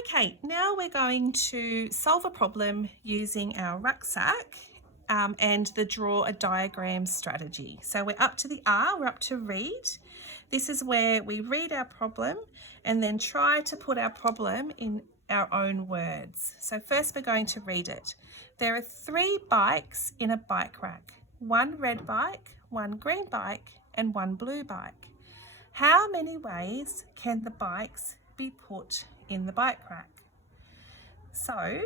Okay, now we're going to solve a problem using our rucksack and the draw a diagram strategy. So we're up to the R, we're up to read. This is where we read our problem and then try to put our problem in our own words. So first we're going to read it. There are 3 bikes in a bike rack. 1 red bike, 1 green bike and 1 blue bike. How many ways can the bikes be put in the bike rack? So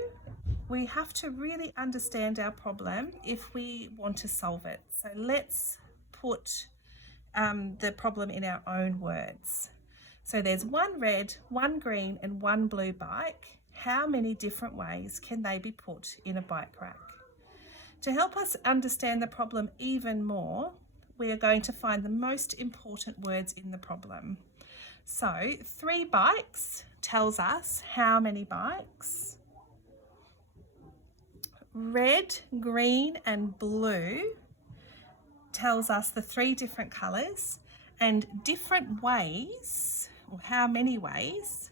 we have to really understand our problem if we want to solve it. So let's put the problem in our own words. So there's 1 red, 1 green and 1 blue bike. How many different ways can they be put in a bike rack? To help us understand the problem even more, we are going to find the most important words in the problem. So 3 bikes tells us how many bikes. Red, green and blue tells us the 3 different colours, and different ways, or how many ways,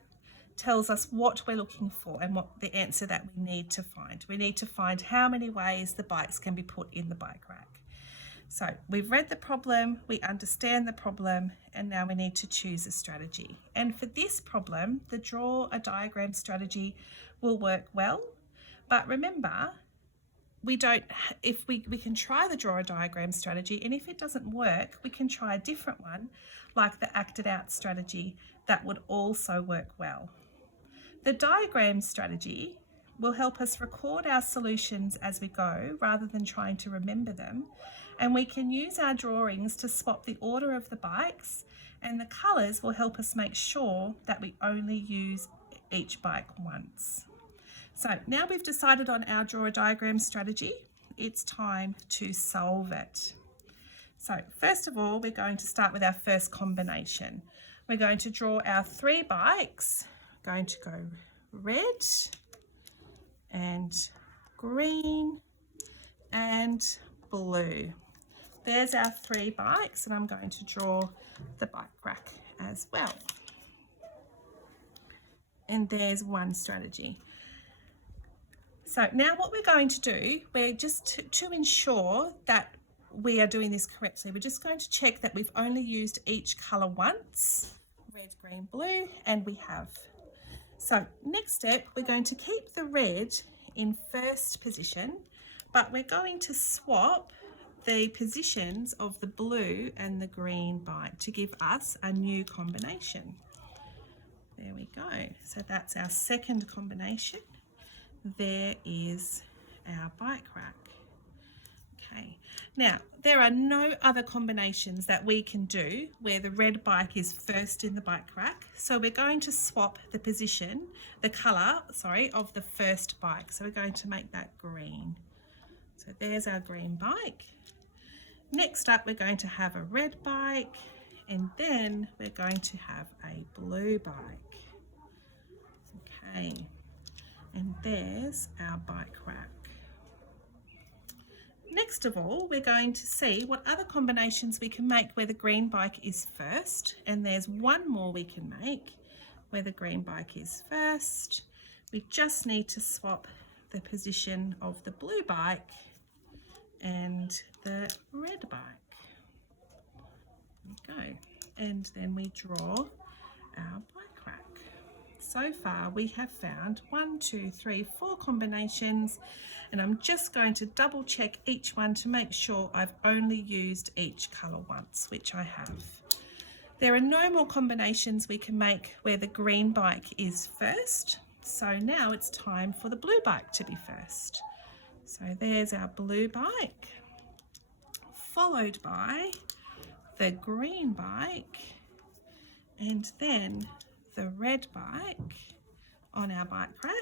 tells us what we're looking for and what the answer that we need to find. We need to find how many ways the bikes can be put in the bike rack. So we've read the problem, we understand the problem, and now we need to choose a strategy. And for this problem, the draw a diagram strategy will work well. But remember, we can try the draw a diagram strategy, and if it doesn't work, we can try a different one, like the acted out strategy, that would also work well. The diagram strategy will help us record our solutions as we go rather than trying to remember them. And we can use our drawings to swap the order of the bikes, and the colours will help us make sure that we only use each bike once. So now we've decided on our draw a diagram strategy, it's time to solve it. So first of all, we're going to start with our first combination. We're going to draw our 3 bikes. Going to go red and green and blue. There's our 3 bikes, and I'm going to draw the bike rack as well. And there's one strategy. So now what we're going to do, we're just to ensure that we are doing this correctly, we're just going to check that we've only used each colour once, red, green, blue, and we have. So next step, we're going to keep the red in first position, but we're going to swap the positions of the blue and the green bike to give us a new combination. There we go. So that's our second combination. There is our bike rack. Okay, now there are no other combinations that we can do where the red bike is first in the bike rack, so we're going to swap the position, the colour, of the first bike. So we're going to make that green. So there's our green bike. Next up, we're going to have a red bike, and then we're going to have a blue bike. Okay, and there's our bike rack. Next of all, we're going to see what other combinations we can make where the green bike is first, and there's one more we can make where the green bike is first. We just need to swap the position of the blue bike and the red bike. There we go. And then we draw our bike rack. So far we have found 1, 2, 3, 4 combinations, and I'm just going to double check each one to make sure I've only used each colour once, which I have. There are no more combinations we can make where the green bike is first, so now it's time for the blue bike to be first. So there's our blue bike, followed by the green bike, and then the red bike on our bike rack.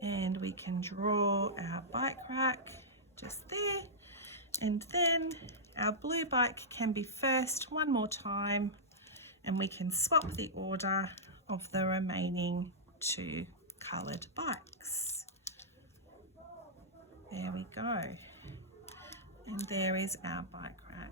And we can draw our bike rack just there, and then our blue bike can be first one more time, and we can swap the order of the remaining 2 coloured bikes. There we go. And there is our bike rack.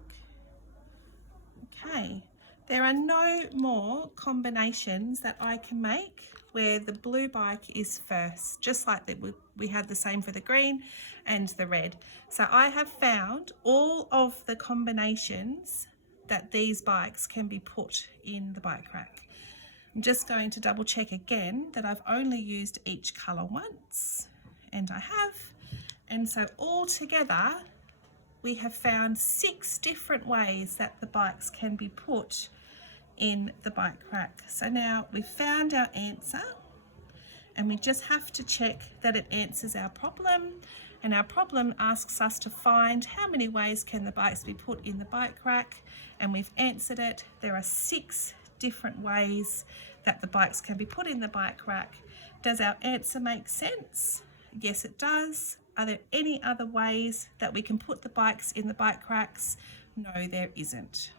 Okay, There are no more combinations that I can make where the blue bike is first, just like that we had the same for the green and the red. So I have found all of the combinations that these bikes can be put in the bike rack. I'm just going to double check again that I've only used each colour once, and I have. And so all together we have found 6 different ways that the bikes can be put in the bike rack. So now we've found our answer, and we just have to check that it answers our problem, and our problem asks us to find how many ways can the bikes be put in the bike rack, and we've answered it. There are 6 different ways that the bikes can be put in the bike rack. Does our answer make sense? Yes, it does. Are there any other ways that we can put the bikes in the bike racks? No, there isn't.